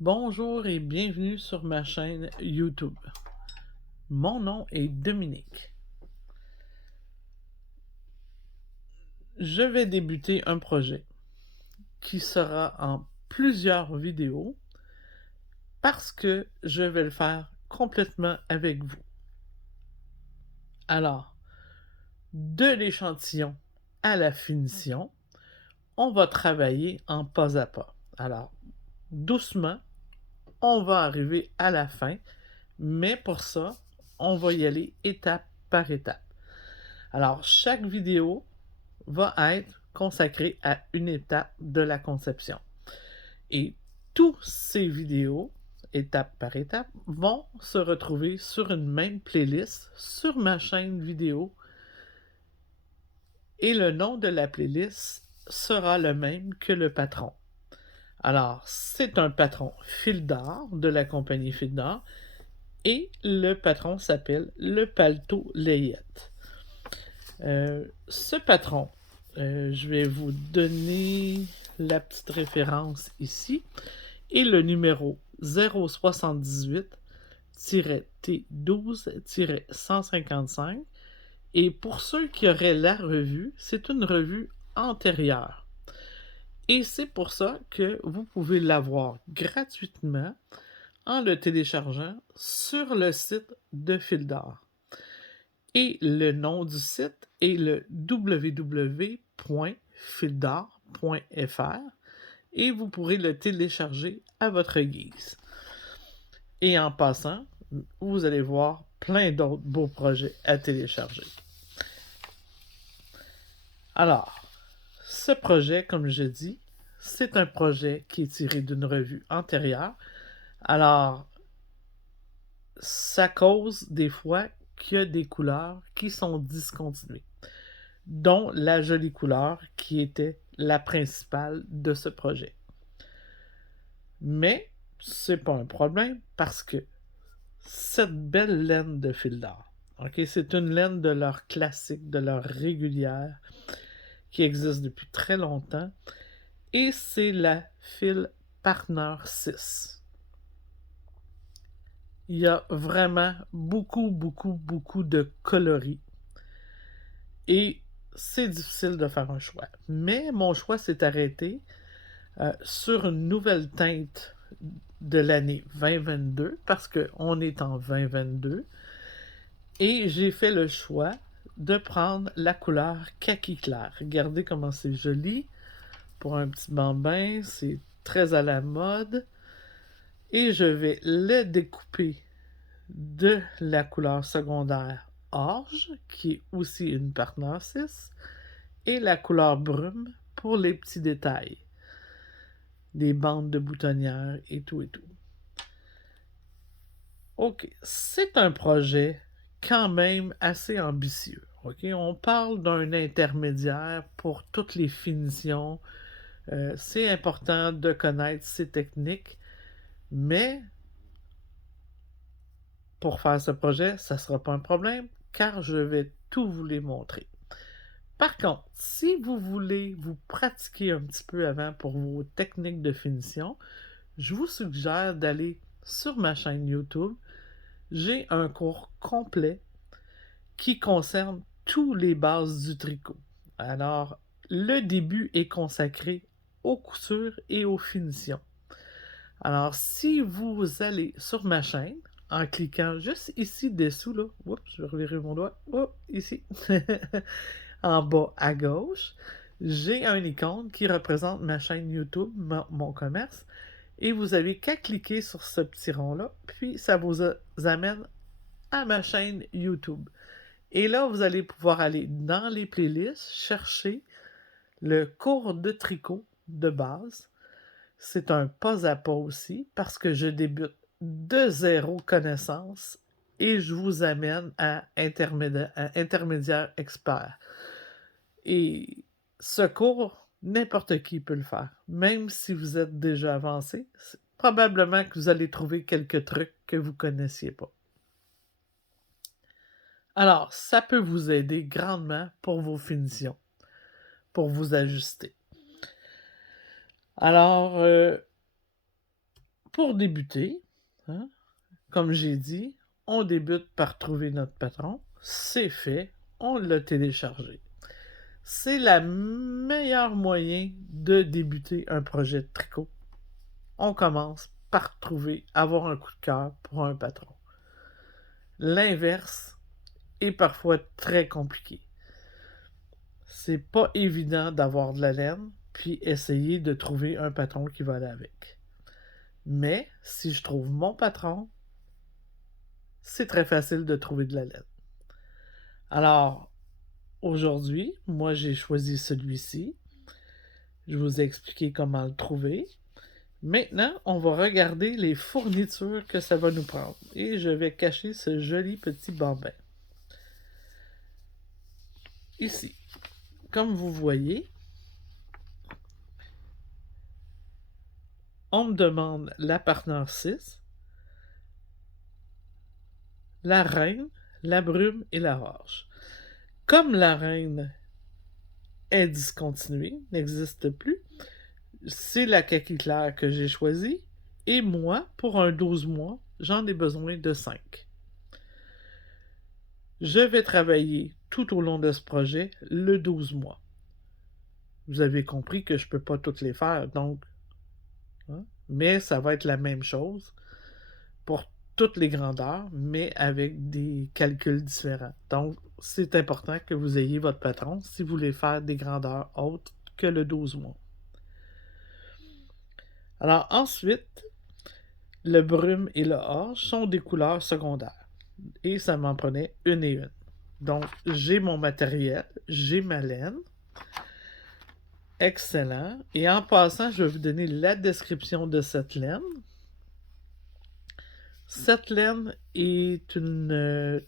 Bonjour et bienvenue sur ma chaîne YouTube. Mon nom est Dominique. Je vais débuter un projet qui sera en plusieurs vidéos parce que je vais le faire complètement avec vous. Alors, de l'échantillon à la finition, on va travailler en pas à pas. Alors, doucement, on va arriver à la fin, mais pour ça, on va y aller étape par étape. Alors, chaque vidéo va être consacrée à une étape de la conception. Et tous ces vidéos, étape par étape, vont se retrouver sur une même playlist sur ma chaîne vidéo. Et le nom de la playlist sera le même que le patron. Alors, c'est un patron fil d'or de la compagnie Fil d'or et le patron s'appelle le Paletot Layette. Ce patron, je vais vous donner la petite référence ici et le numéro 078-T12-155. Et pour ceux qui auraient la revue, c'est une revue antérieure. Et c'est pour ça que vous pouvez l'avoir gratuitement en le téléchargeant sur le site de Fil d'or. Et le nom du site est le www.fildor.fr et vous pourrez le télécharger à votre guise. Et en passant, vous allez voir plein d'autres beaux projets à télécharger. Alors, ce projet, comme je dis, c'est un projet qui est tiré d'une revue antérieure. Alors, ça cause des fois qu'il y a des couleurs qui sont discontinuées, dont la jolie couleur qui était la principale de ce projet. Mais c'est pas un problème parce que cette belle laine de Fil d'or, ok, c'est une laine de leur classique, de leur régulière, qui existe depuis très longtemps, et c'est la Fil Partner 6. Il y a vraiment beaucoup de coloris et c'est difficile de faire un choix. Mais mon choix s'est arrêté sur une nouvelle teinte de l'année 2022 parce qu'on est en 2022 et j'ai fait le choix de prendre la couleur kaki clair. Regardez comment c'est joli pour un petit bambin, c'est très à la mode et je vais le découper de la couleur secondaire orge, qui est aussi une Partner 6, et la couleur brume pour les petits détails, des bandes de boutonnières et tout et tout. OK, c'est un projet quand même assez ambitieux. OK, on parle d'un intermédiaire pour toutes les finitions. C'est important de connaître ces techniques, mais pour faire ce projet, ça ne sera pas un problème car je vais tout vous les montrer. Par contre, si vous voulez vous pratiquer un petit peu avant pour vos techniques de finition, je vous suggère d'aller sur ma chaîne YouTube. J'ai un cours complet qui concerne tous les bases du tricot. Alors, le début est consacré aux coutures et aux finitions. Alors, si vous allez sur ma chaîne, en cliquant juste ici dessous, là, oups, je vais revirer mon doigt, ici, en bas à gauche, j'ai un icône qui représente ma chaîne YouTube, mon commerce, et vous avez qu'à cliquer sur ce petit rond-là, puis ça vous amène à ma chaîne YouTube. Et là, vous allez pouvoir aller dans les playlists, chercher le cours de tricot de base. C'est un pas à pas aussi, parce que je débute de zéro connaissance et je vous amène à intermédiaire expert. Et ce cours, n'importe qui peut le faire. Même si vous êtes déjà avancé, probablement que vous allez trouver quelques trucs que vous ne connaissiez pas. Alors, ça peut vous aider grandement pour vos finitions, pour vous ajuster. Alors, Pour débuter, hein, comme j'ai dit, on débute par trouver notre patron. C'est fait, on l'a téléchargé. C'est le meilleur moyen de débuter un projet de tricot. On commence par trouver, avoir un coup de cœur pour un patron. L'inverse est parfois très compliqué. C'est pas évident d'avoir de la laine, puis essayer de trouver un patron qui va aller avec. Mais si je trouve mon patron, c'est très facile de trouver de la laine. Alors, aujourd'hui, moi j'ai choisi celui-ci. Je vous ai expliqué comment le trouver. Maintenant, on va regarder les fournitures que ça va nous prendre. Et je vais cacher ce joli petit bambin. Ici, comme vous voyez, on me demande la partenaire 6, la reine, la brume et la roche. Comme la reine est discontinuée, n'existe plus, c'est la kaki claire que j'ai choisie. Et moi, pour un 12 mois, j'en ai besoin de 5. Je vais travailler tout au long de ce projet le 12 mois. Vous avez compris que je ne peux pas toutes les faire, donc, hein? Mais ça va être la même chose pour toutes les grandeurs, mais avec des calculs différents. Donc, c'est important que vous ayez votre patron si vous voulez faire des grandeurs autres que le 12 mois. Alors ensuite, le brume et le orge sont des couleurs secondaires. Et ça m'en prenait une et une. Donc, j'ai mon matériel, j'ai ma laine. Excellent. Et en passant, je vais vous donner la description de cette laine. Cette laine est une...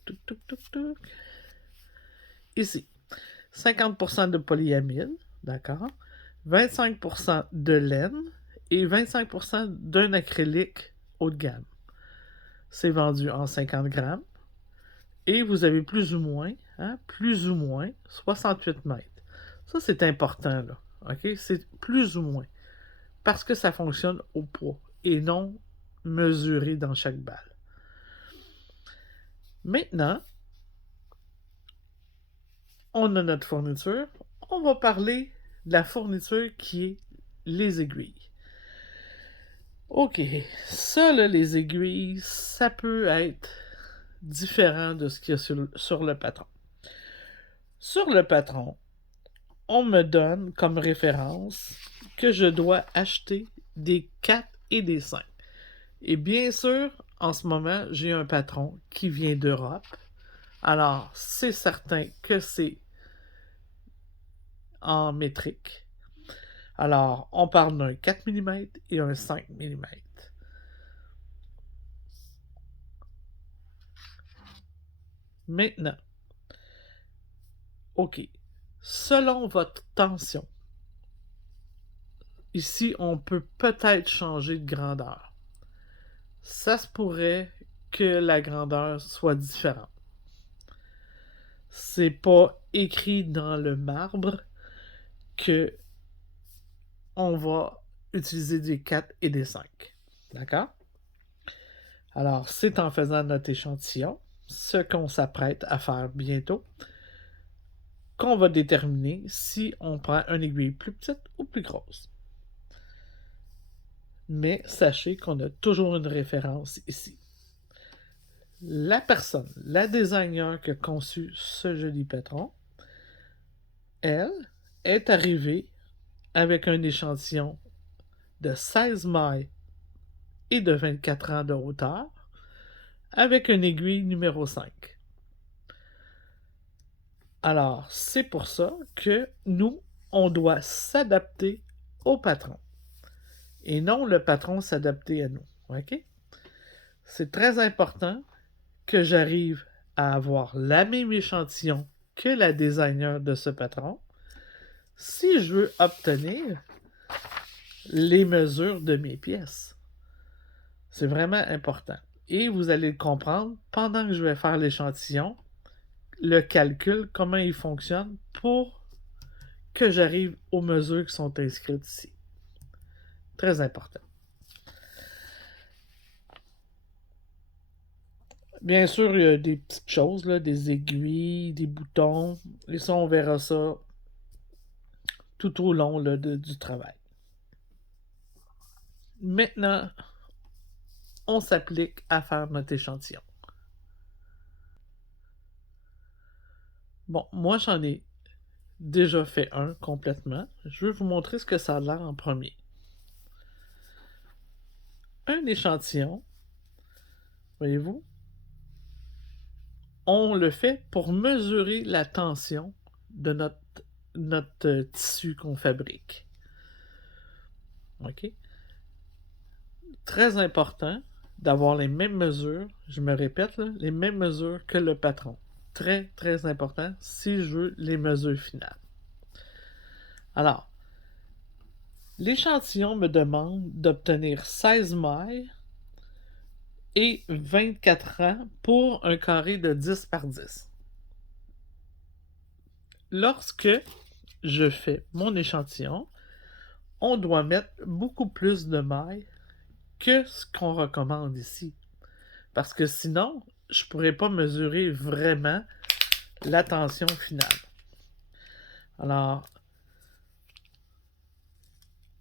Ici. 50% de polyamide, d'accord? 25% de laine et 25% d'un acrylique haut de gamme. C'est vendu en 50 grammes. Et vous avez plus ou moins 68 mètres. Ça, c'est important, là. OK? C'est plus ou moins. Parce que ça fonctionne au poids et non mesuré dans chaque balle. Maintenant, on a notre fourniture. On va parler de la fourniture qui est les aiguilles. OK. Ça, là, les aiguilles, ça peut être différent de ce qu'il y a sur le patron. Sur le patron, on me donne comme référence que je dois acheter des 4 et des 5. Et bien sûr, en ce moment, j'ai un patron qui vient d'Europe. Alors, c'est certain que c'est en métrique. Alors, on parle d'un 4 mm et un 5 mm. Maintenant, OK. Selon votre tension, ici, on peut peut-être changer de grandeur. Ça se pourrait que la grandeur soit différente. C'est pas écrit dans le marbre que on va utiliser des 4 et des 5. D'accord? Alors, c'est en faisant notre échantillon, ce qu'on s'apprête à faire bientôt, qu'on va déterminer si on prend une aiguille plus petite ou plus grosse. Mais sachez qu'on a toujours une référence ici. La personne, la designer qui a conçu ce joli patron, elle est arrivée avec un échantillon de 16 mailles et de 24 ans de hauteur, avec une aiguille numéro 5. Alors, c'est pour ça que nous, on doit s'adapter au patron. Et non le patron s'adapter à nous. OK? C'est très important que j'arrive à avoir la même échantillon que la designer de ce patron si je veux obtenir les mesures de mes pièces. C'est vraiment important. Et vous allez le comprendre pendant que je vais faire l'échantillon, le calcul, comment il fonctionne pour que j'arrive aux mesures qui sont inscrites ici. Très important. Bien sûr, il y a des petites choses, là, des aiguilles, des boutons, et ça, on verra ça tout au long là, du travail. Maintenant, on s'applique à faire notre échantillon. Bon, moi, j'en ai déjà fait un complètement. Je vais vous montrer ce que ça a l'air en premier. Un échantillon, voyez-vous, on le fait pour mesurer la tension de notre tissu qu'on fabrique. OK? Très important d'avoir les mêmes mesures, je me répète, là, les mêmes mesures que le patron. Très, très important si je veux les mesures finales. Alors, l'échantillon me demande d'obtenir 16 mailles et 24 rangs pour un carré de 10 par 10. Lorsque je fais mon échantillon, on doit mettre beaucoup plus de mailles que ce qu'on recommande ici. Parce que sinon, je ne pourrais pas mesurer vraiment la tension finale. Alors,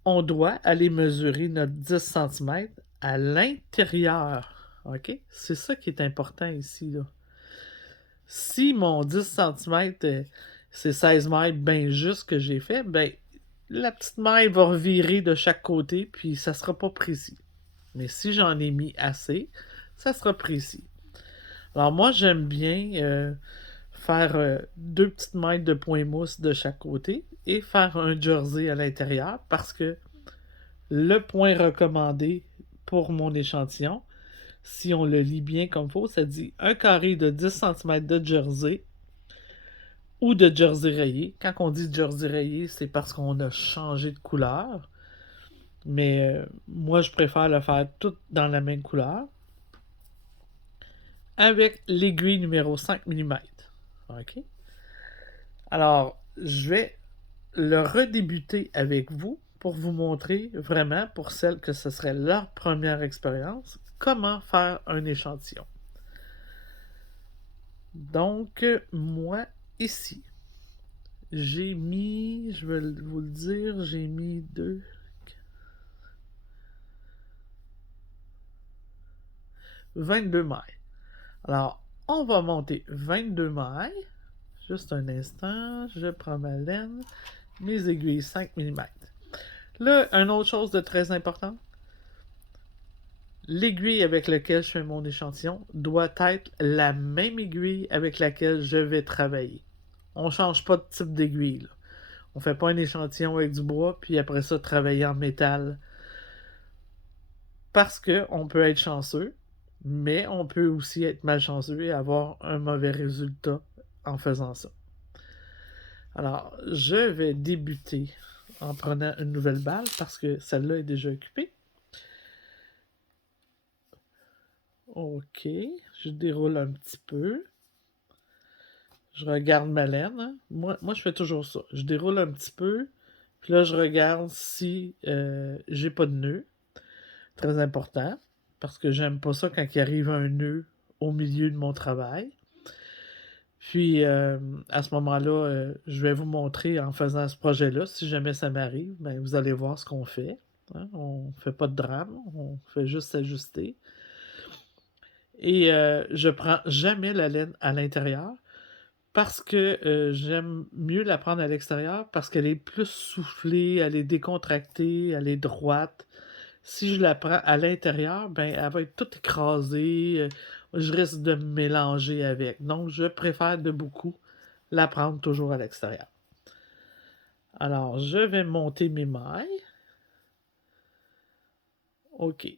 on doit aller mesurer notre 10 cm à l'intérieur. OK? C'est ça qui est important ici, là. Si mon 10 cm, c'est 16 mètres bien juste que j'ai fait, ben la petite maille va revirer de chaque côté, puis ça sera pas précis. Mais si j'en ai mis assez, ça sera précis. Alors moi, j'aime bien faire deux petites mailles de point mousse de chaque côté et faire un jersey à l'intérieur parce que le point recommandé pour mon échantillon, si on le lit bien comme il faut, ça dit un carré de 10 cm de jersey ou de jersey rayé. Quand on dit jersey rayé, c'est parce qu'on a changé de couleur. Mais moi, je préfère le faire tout dans la même couleur. Avec l'aiguille numéro 5 mm. OK? Alors, je vais le redébuter avec vous pour vous montrer vraiment, pour celles que ce serait leur première expérience, comment faire un échantillon. Donc, moi, ici, j'ai mis, je vais vous le dire, j'ai mis 22 mailles. Alors, on va monter 22 mailles. Juste un instant, je prends ma laine, mes aiguilles 5 mm. Là, une autre chose de très important, l'aiguille avec laquelle je fais mon échantillon doit être la même aiguille avec laquelle je vais travailler. On ne change pas de type d'aiguille. Là. On ne fait pas un échantillon avec du bois, puis après ça, travailler en métal. Parce qu'on peut être chanceux, mais on peut aussi être malchanceux et avoir un mauvais résultat en faisant ça. Alors, je vais débuter en prenant une nouvelle balle parce que celle-là est déjà occupée. OK, je déroule un petit peu. Je regarde ma laine. Hein. Moi, je fais toujours ça. Je déroule un petit peu, puis là, je regarde si j'ai pas de nœud. Très important, parce que j'aime pas ça quand il arrive un nœud au milieu de mon travail. Puis, à ce moment-là, je vais vous montrer en faisant ce projet-là. Si jamais ça m'arrive, ben, vous allez voir ce qu'on fait. Hein. On fait pas de drame, on fait juste s'ajuster. Et je prends jamais la laine à l'intérieur parce que j'aime mieux la prendre à l'extérieur parce qu'elle est plus soufflée, elle est décontractée, elle est droite. Si je la prends à l'intérieur, ben elle va être toute écrasée. Je risque de me mélanger avec. Donc, je préfère de beaucoup la prendre toujours à l'extérieur. Alors, je vais monter mes mailles. OK.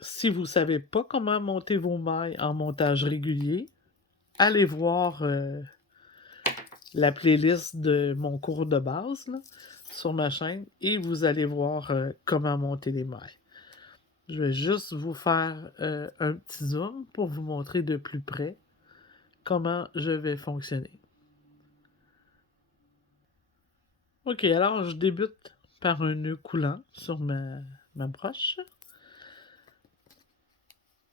Si vous ne savez pas comment monter vos mailles en montage régulier, allez voir la playlist de mon cours de base là, sur ma chaîne et vous allez voir comment monter les mailles. Je vais juste vous faire un petit zoom pour vous montrer de plus près comment je vais fonctionner. Ok, alors je débute par un nœud coulant sur ma broche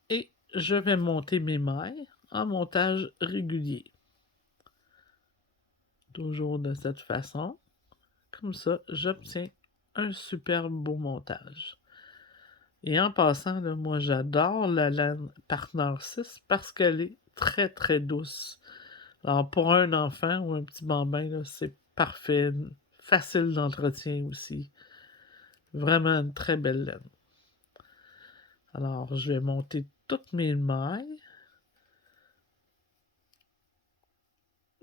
et je vais monter mes mailles en montage régulier. Toujours de cette façon. Comme ça, j'obtiens un superbe beau montage. Et en passant, là, moi j'adore la laine Partner 6 parce qu'elle est très très douce. Alors pour un enfant ou un petit bambin, là, c'est parfait, facile d'entretien aussi. Vraiment une très belle laine. Alors je vais monter toutes mes mailles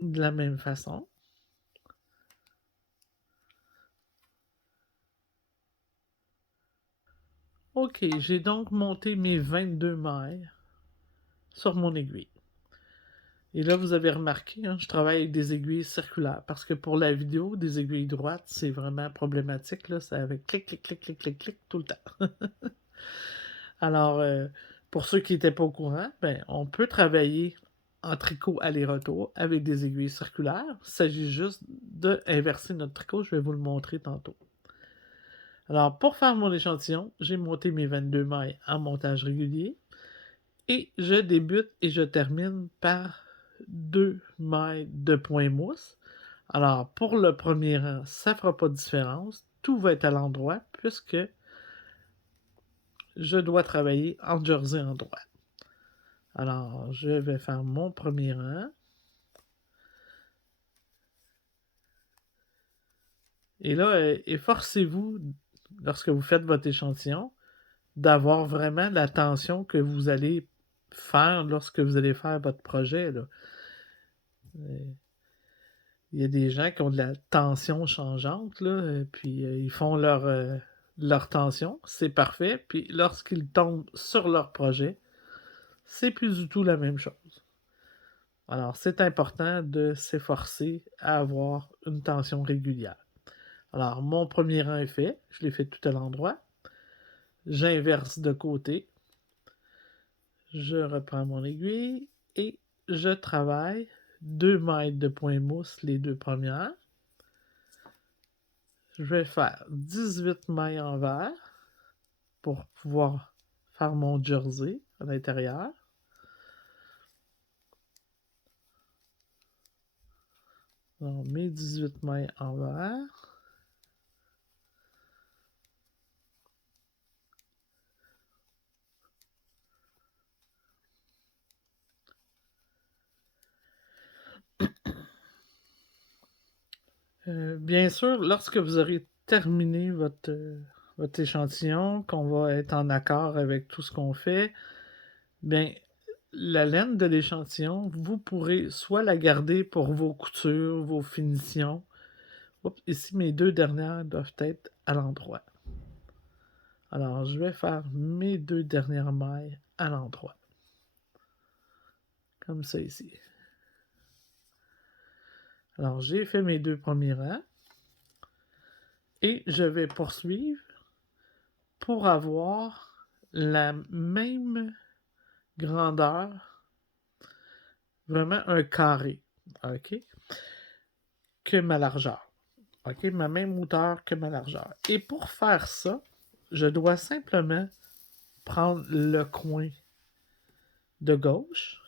de la même façon. Ok, j'ai donc monté mes 22 mailles sur mon aiguille. Et là, vous avez remarqué, hein, je travaille avec des aiguilles circulaires parce que pour la vidéo, des aiguilles droites, c'est vraiment problématique. Là, ça avec clic, clic, clic, clic, clic, clic tout le temps. Alors, pour ceux qui n'étaient pas au courant, ben, on peut travailler en tricot aller-retour avec des aiguilles circulaires. Il s'agit juste d'inverser notre tricot. Je vais vous le montrer tantôt. Alors, pour faire mon échantillon, j'ai monté mes 22 mailles en montage régulier. Et je débute et je termine par 2 mailles de point mousse. Alors, pour le premier rang, ça ne fera pas de différence. Tout va être à l'endroit puisque je dois travailler en jersey en droit. Alors, je vais faire mon premier rang. Et là, efforcez-vous, lorsque vous faites votre échantillon, d'avoir vraiment l'attention que vous allez faire lorsque vous allez faire votre projet. Là. Il y a des gens qui ont de la tension changeante, là, puis ils font leur tension, c'est parfait. Puis lorsqu'ils tombent sur leur projet, c'est plus du tout la même chose. Alors, c'est important de s'efforcer à avoir une tension régulière. Alors, mon premier rang est fait, je l'ai fait tout à l'endroit. J'inverse de côté. Je reprends mon aiguille et je travaille 2 mètres de point mousse les deux premières. Je vais faire 18 mailles en vert pour pouvoir faire mon jersey à l'intérieur. Donc, mes 18 mailles en vert. Bien sûr, lorsque vous aurez terminé votre échantillon, qu'on va être en accord avec tout ce qu'on fait, bien, la laine de l'échantillon, vous pourrez soit la garder pour vos coutures, vos finitions. Oups, ici, mes deux dernières doivent être à l'endroit. Alors, je vais faire mes 2 dernières mailles à l'endroit. Comme ça ici. Alors, j'ai fait mes 2 premiers rangs. Et je vais poursuivre pour avoir la même grandeur, vraiment un carré, ok, que ma largeur. Ok, ma même hauteur que ma largeur. Et pour faire ça, je dois simplement prendre le coin de gauche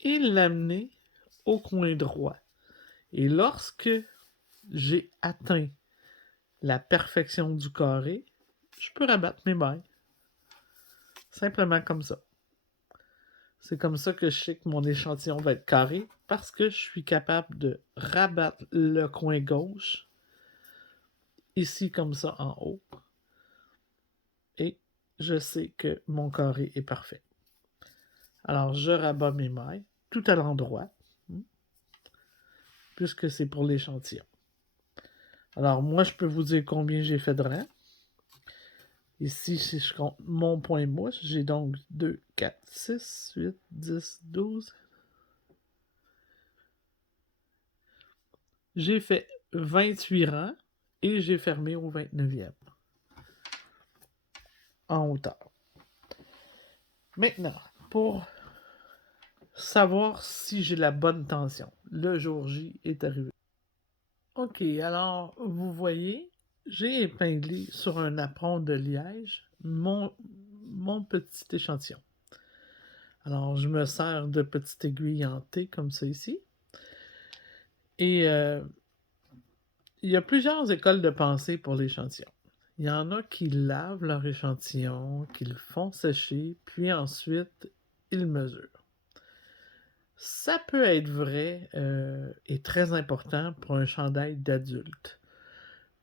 et l'amener au coin droit. Et lorsque j'ai atteint la perfection du carré, je peux rabattre mes mailles. Simplement comme ça. C'est comme ça que je sais que mon échantillon va être carré, parce que je suis capable de rabattre le coin gauche, ici comme ça en haut, et je sais que mon carré est parfait. Alors je rabats mes mailles tout à l'endroit, puisque c'est pour l'échantillon. Alors moi je peux vous dire combien j'ai fait de rangs. Ici, si je compte mon point mouche, j'ai donc 2, 4, 6, 8, 10, 12. J'ai fait 28 rangs et j'ai fermé au 29e en hauteur. Maintenant, pour savoir si j'ai la bonne tension, le jour J est arrivé. Ok, alors vous voyez, j'ai épinglé sur un apron de liège mon petit échantillon. Alors, je me sers de petites aiguilles en T comme ça ici. Et il y a plusieurs écoles de pensée pour l'échantillon. Il y en a qui lavent leur échantillon, qui le font sécher, puis ensuite, ils mesurent. Ça peut être vrai et très important pour un chandail d'adulte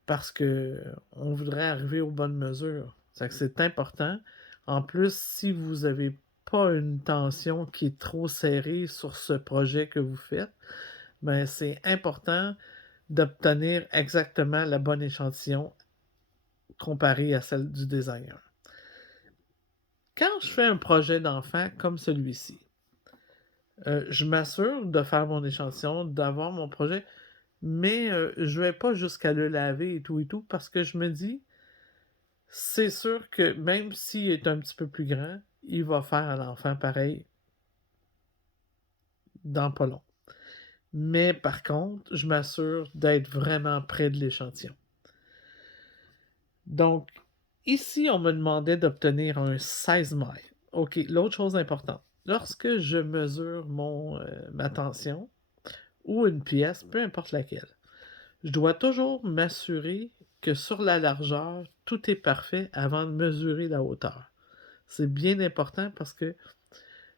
parce qu'on voudrait arriver aux bonnes mesures. C'est important. En plus, si vous n'avez pas une tension qui est trop serrée sur ce projet que vous faites, ben c'est important d'obtenir exactement la bonne échantillon comparée à celle du designer. Quand je fais un projet d'enfant comme celui-ci, je m'assure de faire mon échantillon, d'avoir mon projet, mais je vais pas jusqu'à le laver et tout, parce que je me dis, c'est sûr que même s'il est un petit peu plus grand, il va faire à l'enfant pareil dans pas long. Mais par contre, je m'assure d'être vraiment près de l'échantillon. Donc, ici, on me demandait d'obtenir un 16 mètres. OK, l'autre chose importante, lorsque je mesure ma tension ou une pièce, peu importe laquelle, je dois toujours m'assurer que sur la largeur, tout est parfait avant de mesurer la hauteur. C'est bien important parce que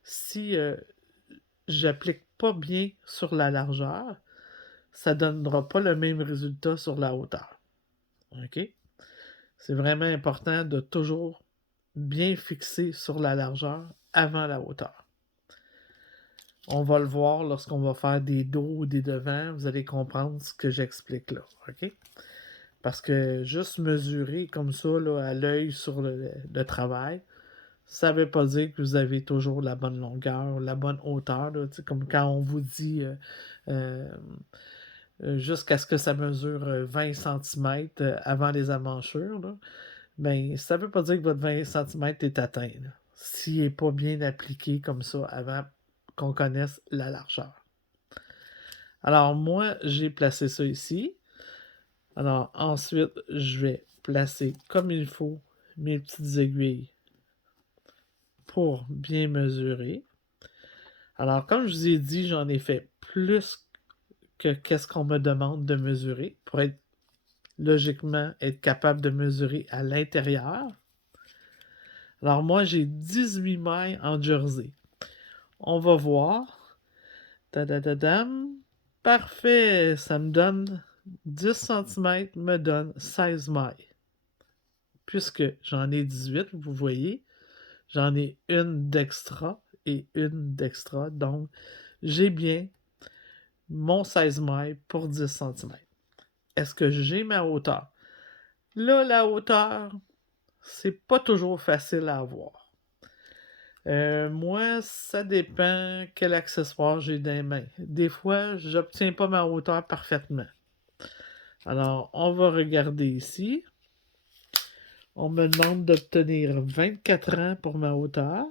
si j'applique pas bien sur la largeur, ça donnera pas le même résultat sur la hauteur. OK? C'est vraiment important de toujours bien fixer sur la largeur avant la hauteur. On va le voir lorsqu'on va faire des dos ou des devants, vous allez comprendre ce que j'explique là. OK? Parce que juste mesurer comme ça là, à l'œil sur le travail, ça ne veut pas dire que vous avez toujours la bonne longueur, la bonne hauteur. Là, comme quand on vous dit euh, jusqu'à ce que ça mesure 20 cm avant les emmanchures, là, ben, ça ne veut pas dire que votre 20 cm est atteint. S'il n'est pas bien appliqué comme ça avant qu'on connaisse la largeur. Alors moi, j'ai placé ça ici. Alors ensuite, je vais placer comme il faut mes petites aiguilles pour bien mesurer. Alors comme je vous ai dit, j'en ai fait plus que qu'est-ce qu'on me demande de mesurer pour être logiquement être capable de mesurer à l'intérieur. Alors moi, j'ai 18 mailles en jersey. On va voir. Tadadadam. Parfait, ça me donne 10 cm, me donne 16 mailles. Puisque j'en ai 18, vous voyez, j'en ai une d'extra et une d'extra. Donc, j'ai bien mon 16 mailles pour 10 cm. Est-ce que j'ai ma hauteur? Là, la hauteur, c'est pas toujours facile à avoir. Moi, ça dépend quel accessoire j'ai dans les mains. Des fois, j'obtiens pas ma hauteur parfaitement. Alors, on va regarder ici. On me demande d'obtenir 24 ans pour ma hauteur.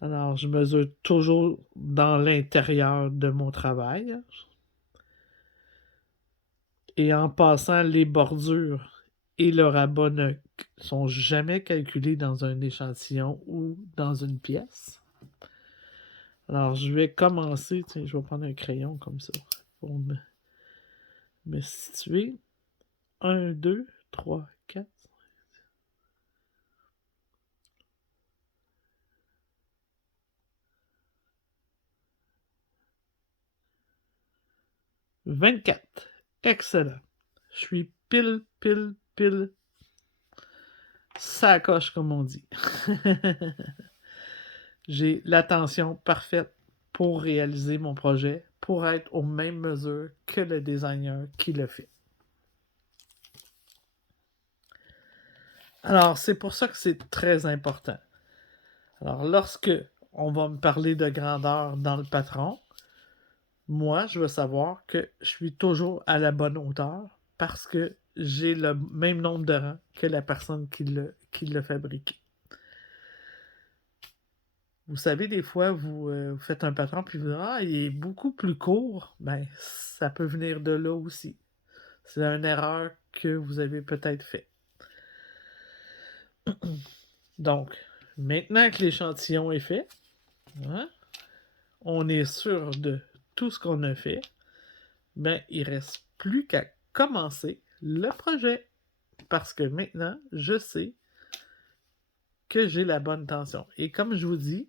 Alors, je mesure toujours dans l'intérieur de mon travail. Et en passant, les bordures et le rabat ne sont jamais calculés dans un échantillon ou dans une pièce. Alors, je vais commencer. Tiens, je vais prendre un crayon comme ça pour me situer. 1, 2, 3, 4. 24. Excellent. Je suis pile, ça coche comme on dit. J'ai l'attention parfaite pour réaliser mon projet, pour être aux mêmes mesures que le designer qui le fait. Alors, c'est pour ça que c'est très important. Alors, lorsque on va me parler de grandeur dans le patron, moi, je veux savoir que je suis toujours à la bonne hauteur parce que j'ai le même nombre de rangs que la personne qui l'a fabriqué. Vous savez, des fois, vous faites un patron puis vous dites ah, il est beaucoup plus court. Ben, ça peut venir de là aussi. C'est une erreur que vous avez peut-être fait. Donc, maintenant que l'échantillon est fait, Hein? On est sûr de tout ce qu'on a fait. Ben, il reste plus qu'à commencer le projet. Parce que maintenant, je sais que j'ai la bonne tension. Et comme je vous dis,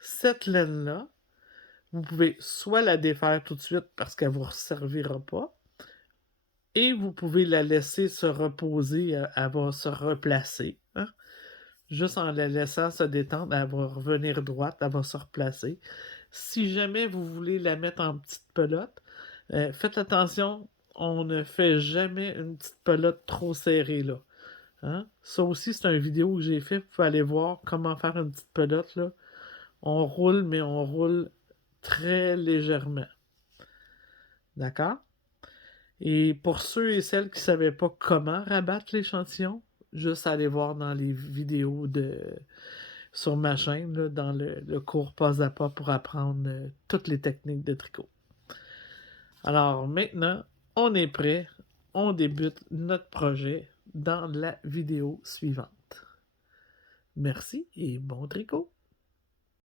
cette laine-là, vous pouvez soit la défaire tout de suite parce qu'elle ne vous servira pas, et vous pouvez la laisser se reposer, elle va se replacer. Hein? Juste en la laissant se détendre, elle va revenir droite, elle va se replacer. Si jamais vous voulez la mettre en petite pelote, faites attention, on ne fait jamais une petite pelote trop serrée là. Hein? Ça aussi, c'est une vidéo que j'ai fait. Vous pouvez aller voir comment faire une petite pelote là. On roule, mais on roule très légèrement. D'accord? Et pour ceux et celles qui ne savaient pas comment rabattre l'échantillon, juste aller voir dans les vidéos sur ma chaîne, là, dans le cours pas à pas pour apprendre toutes les techniques de tricot. Alors maintenant, on est prêt. On débute notre projet dans la vidéo suivante. Merci et bon tricot!